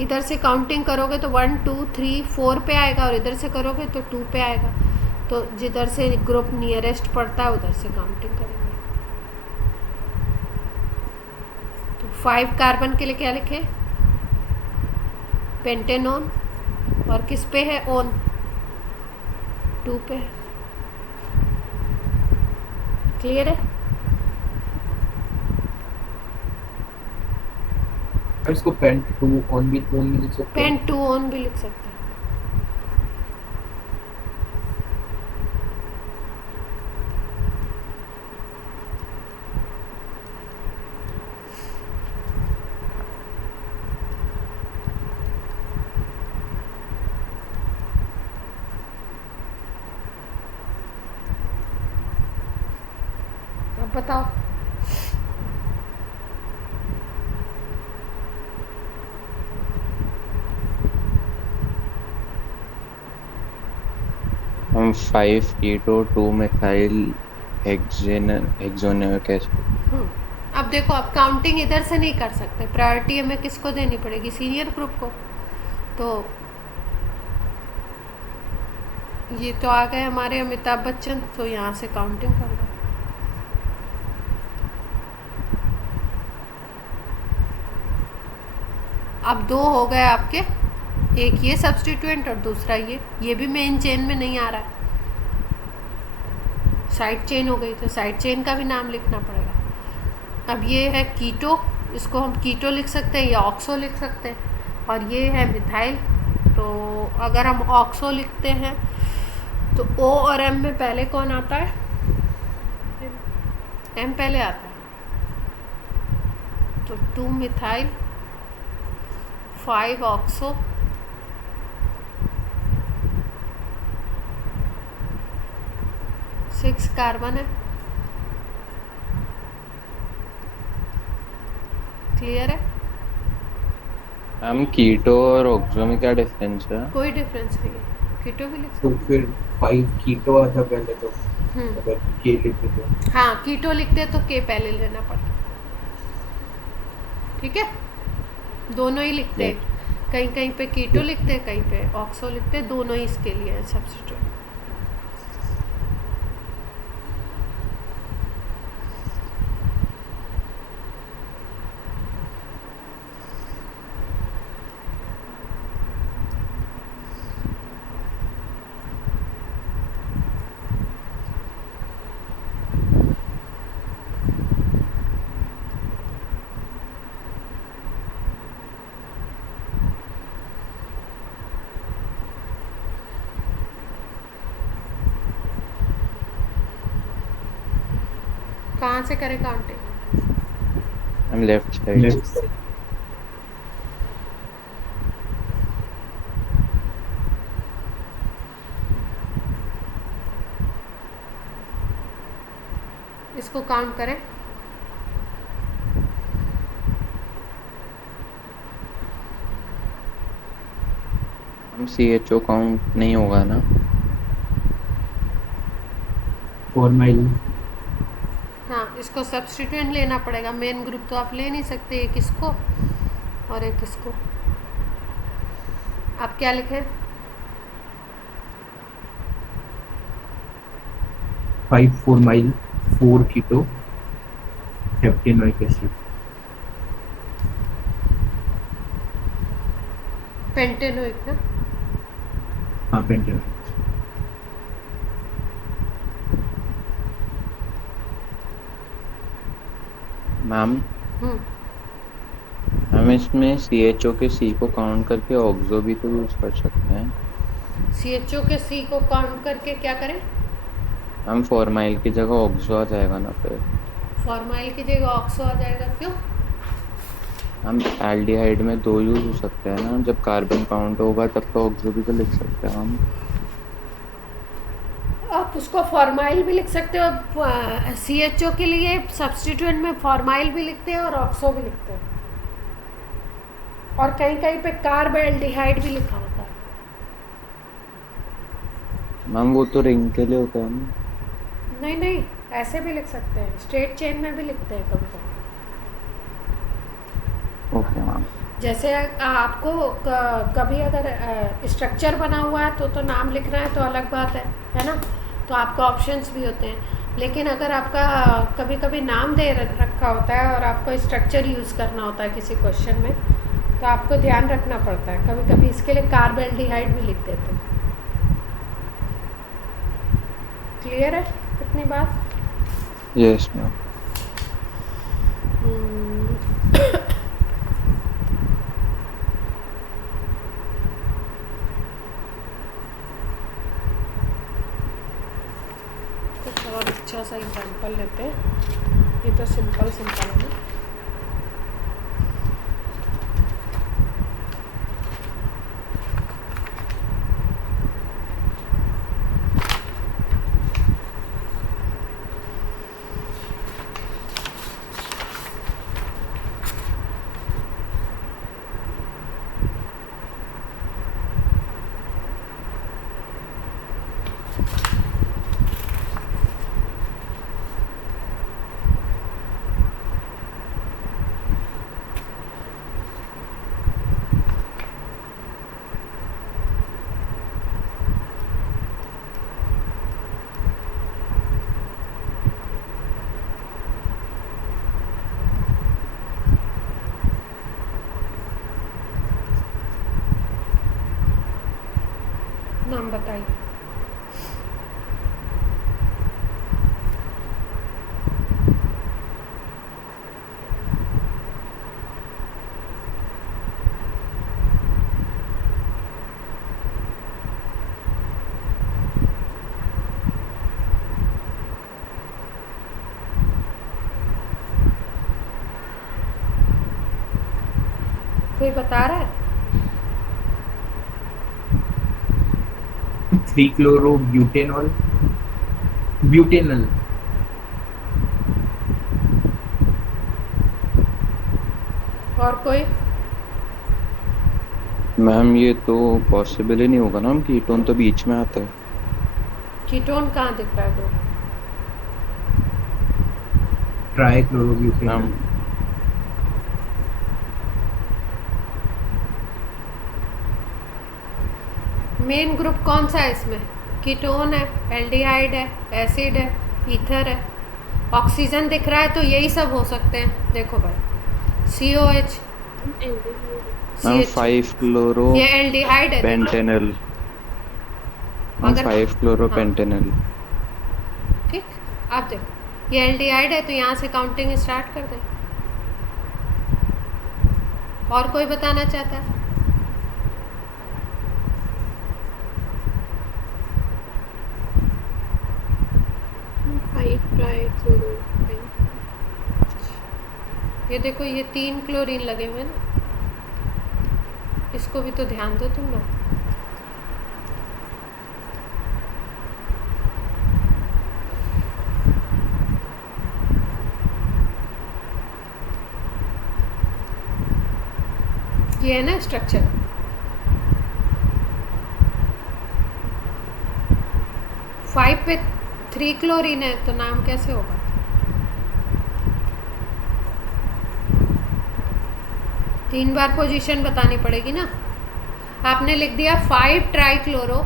इधर से काउंटिंग करोगे तो 1 2 3 4 पे आएगा, और इधर से करोगे तो 2 पे आएगा। तो जिधर से ग्रुप नियरेस्ट पड़ता है उधर से काउंटिंग करेंगे। तो 5 कार्बन के लिए क्या लिखे? पेंटेनोन, और किस पे है ओन? 2 पे है। क्लियर है? इसको पेंट 2 ऑन भी लिख सकते हैं। पेंट 2 ओन भी लिख सकते हैं। अब बताओ। हम 5 कीटो 2 मिथाइल हेक्सोनोइक एसिड। अब देखो, अब काउंटिंग इधर से नहीं कर सकते, प्रायोरिटी हमें किसको देनी पड़ेगी? सीनियर ग्रुप को। तो ये तो आ गए हमारे अमिताभ बच्चन, तो यहाँ से काउंटिंग कर लो। अब 2 हो गए आपके, एक ये सब्स्टिट्यूएंट और दूसरा ये भी मेन चेन में नहीं आ रहा है, साइड चेन हो गई, तो साइड चेन का भी नाम लिखना पड़ेगा। अब ये है कीटो, इसको हम कीटो लिख सकते हैं या ऑक्सो लिख सकते हैं, और ये है मिथाइल। तो अगर हम ऑक्सो लिखते हैं तो ओ और एम में पहले कौन आता है? एम पहले आता है, तो 2 मिथाइल 5 ऑक्सो, 6 कार्बन है। क्लियर है? मैम कीटो और ऑक्सो में क्या डिफरेंस है? कोई डिफरेंस नहीं है, कीटो भी लिख तो सकते फिर 5 कीटो आता पहले तो, हैं। अगर के लिखते तो। हाँ, कीटो लिखते तो के पहले लेना पड़ता। ठीक है, दोनों ही लिखते हैं, कहीं कहीं पे कीटो लिखते हैं, कहीं पे ऑक्सो लिखते हैं, दोनों ही इसके लिए है सब्स्टिट्यूट। कहाँ से करें counting? Ma'am left side. Left इसको काउंट करें। हम CHO काउंट नहीं होगा ना? 4 माइल। हाँ, इसको सब्स्टिट्यूएंट लेना पड़ेगा, मेन ग्रुप तो आप ले नहीं सकते, एक इसको और एक इसको। आप क्या लिखें? 5 4 माइल 4 कीटो हेप्टेनोइक एसिड। पेंटेनोइक ना? हाँ, पेंटेनोइक। मैम हम्म, हम इसमें CHO के C को काउंट करके ऑक्सो भी तो यूज कर सकते हैं। CHO के C को काउंट करके क्या करें? हम फॉर्माइल की जगह ऑक्सो आ जाएगा ना फिर? फॉर्माइल की जगह ऑक्सो आ जाएगा, क्यों? हम एल्डिहाइड में 2 यूज हो सकते हैं ना, जब कार्बन काउंट होगा तब तो ऑक्सो भी तो लिख सकते हैं हम। आप उसको फॉर्माइल भी लिख सकते हो, CHO के लिए सब्स्टिट्यूएंट में फॉर्माइल भी लिखते हैं और ऑक्सो भी लिखते हैं, और कहीं कहीं पे कार्बेल्डिहाइड भी लिखा होता है। मैम वो तो रिंग के लिए होता है ना? नहीं नहीं, ऐसे भी लिख सकते हैं, स्ट्रेट चेन में भी लिखते हैं कभी कभी। Okay ma'am. जैसे आपको कभी अगर स्ट्रक्चर बना हुआ है तो नाम लिखना है तो अलग बात है ना, तो आपको ऑप्शंस भी होते हैं। लेकिन अगर आपका कभी कभी नाम दे रखा होता है और आपको स्ट्रक्चर यूज़ करना होता है किसी क्वेश्चन में, तो आपको ध्यान रखना पड़ता है, कभी कभी इसके लिए कार्बेल्डिहाइड भी लिख देते हैं। क्लियर है इतनी बात? Yes ma'am. कुछ और अच्छा सा एग्जाम्पल लेते हैं, ये तो सिंपल सिंपल है ना। नाम बताइए। कोई बता रहा है? 3-chloro-butanol, butanol। और कोई? मैम ये तो पॉसिबल ही नहीं होगा ना, हम कीटोन तो बीच में आता है। कीटोन कहाँ दिख रहा है ग्रुप? ट्राइक्लोरोब्यूटेनॉल। मैम मेन ग्रुप कौन सा है इसमें? कीटोन है, एल्डिहाइड है, एसिड है, ईथर है। ऑक्सीजन दिख रहा है तो यही सब हो सकते हैं। देखो भाई, COH, मैम CH, 5-क्लोरो ये एल्डिहाइड है। देखो, पेंटेनल। मैम अगर 5-क्लोरो हाँ, पेंटेनल। ठीक। अब देखो ये एल्डिहाइड है तो यहाँ से काउंटिंग स्टार्ट कर दें। और कोई बताना चाहता है? ये देखो ये 3 क्लोरीन लगे हुए हैं ना, इसको भी तो ध्यान दो तुम लोग। ये है ना स्ट्रक्चर। फाइव पे 3 क्लोरीन है तो नाम कैसे होगा? तीन बार पोजीशन बतानी पड़ेगी ना। आपने लिख दिया 5 ट्राइक्लोरो,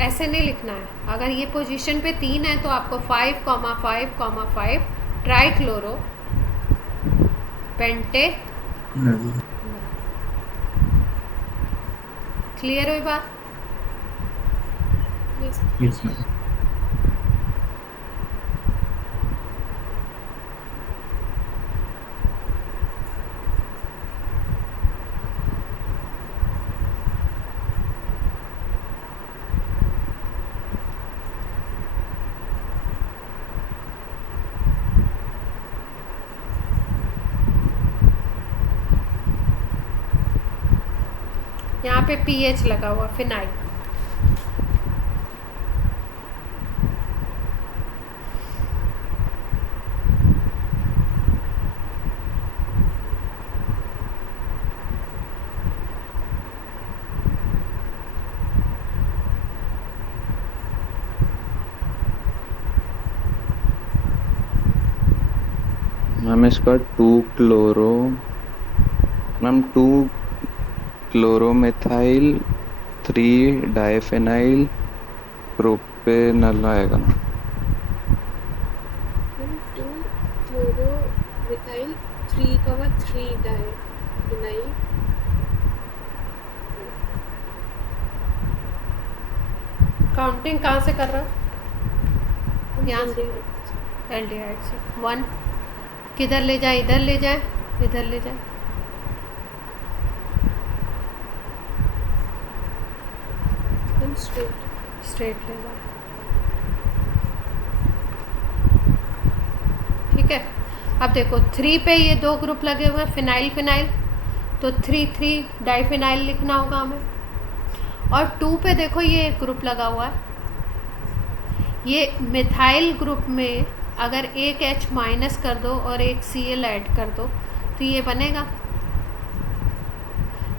ऐसे नहीं लिखना है। अगर ये पोजीशन पे 3 है तो आपको 5,5,5 ट्राइक्लोरो पेंटे। क्लियर हुई बात? Yes ma'am. यहाँ पे pH लगा हुआ, फिनाइल। मैम इसका 2-क्लोरो, मैम 2-क्लोरोमेथाइल 3-डाइफेनाइल प्रोपेनल आएगा ना। 2-chloromethyl 3,3-divinyl। काउंटिंग कहाँ से कर रहा हूँ? यहाँ से, Aldehyde। एल्डिहाइड से। 1 किधर ले जाए? इधर ले जाए, इधर ले जाए। Then straight। स्ट्रेट ले जाए, ठीक है। अब देखो 3 पे ये 2 ग्रुप लगे हुए हैं, फिनाइल फिनाइल, तो 3,3 डाइफिनाइल लिखना होगा हमें। और 2 पे देखो ये एक ग्रुप लगा हुआ है, ये मिथाइल ग्रुप में अगर एक H माइनस कर दो और एक Cl ऐड कर दो तो ये बनेगा,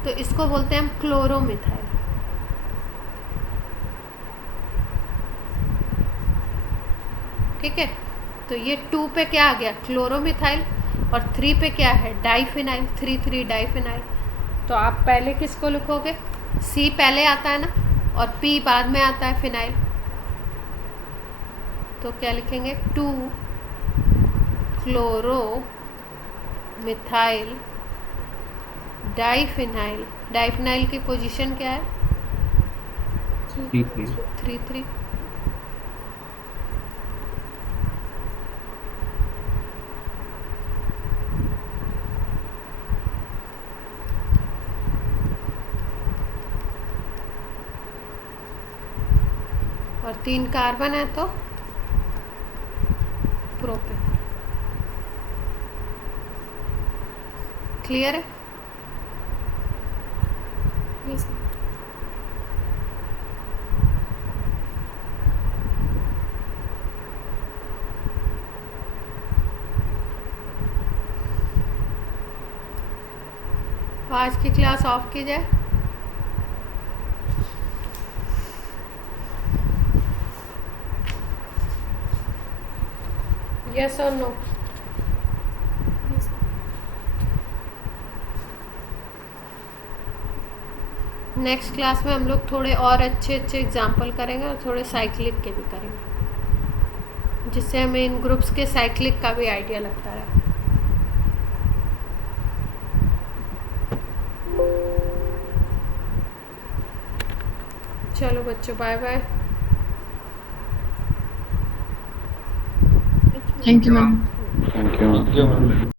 तो इसको बोलते हैं हम क्लोरोमिथाइल। ठीक है, तो ये 2 पे क्या आ गया? क्लोरोमिथाइल। और 3 पे क्या है? Diphenyl, 3,3 diphenyl. तो आप पहले किसको लिखोगे? C पहले आता है ना, और P बाद में आता है, फिनाइल। तो क्या लिखेंगे? Two chloromethyl diphenyl. डाइफिनाइल की पोजीशन क्या है? Three three 3 3। और 3 कार्बन है तो प्रोपेन। क्लियर है? Yes ma'am. आज की क्लास ऑफ की जाए। यस और no? Yes ma'am. Next class में हम लोग थोड़े और अच्छे अच्छे एग्जाम्पल करेंगे और थोड़े साइक्लिक के भी करेंगे, जिससे हमें इन ग्रुप्स के साइक्लिक का भी आइडिया लगता है। चलो बच्चों, bye bye. Thank you, ma'am. Thank you. Thank you ma'am.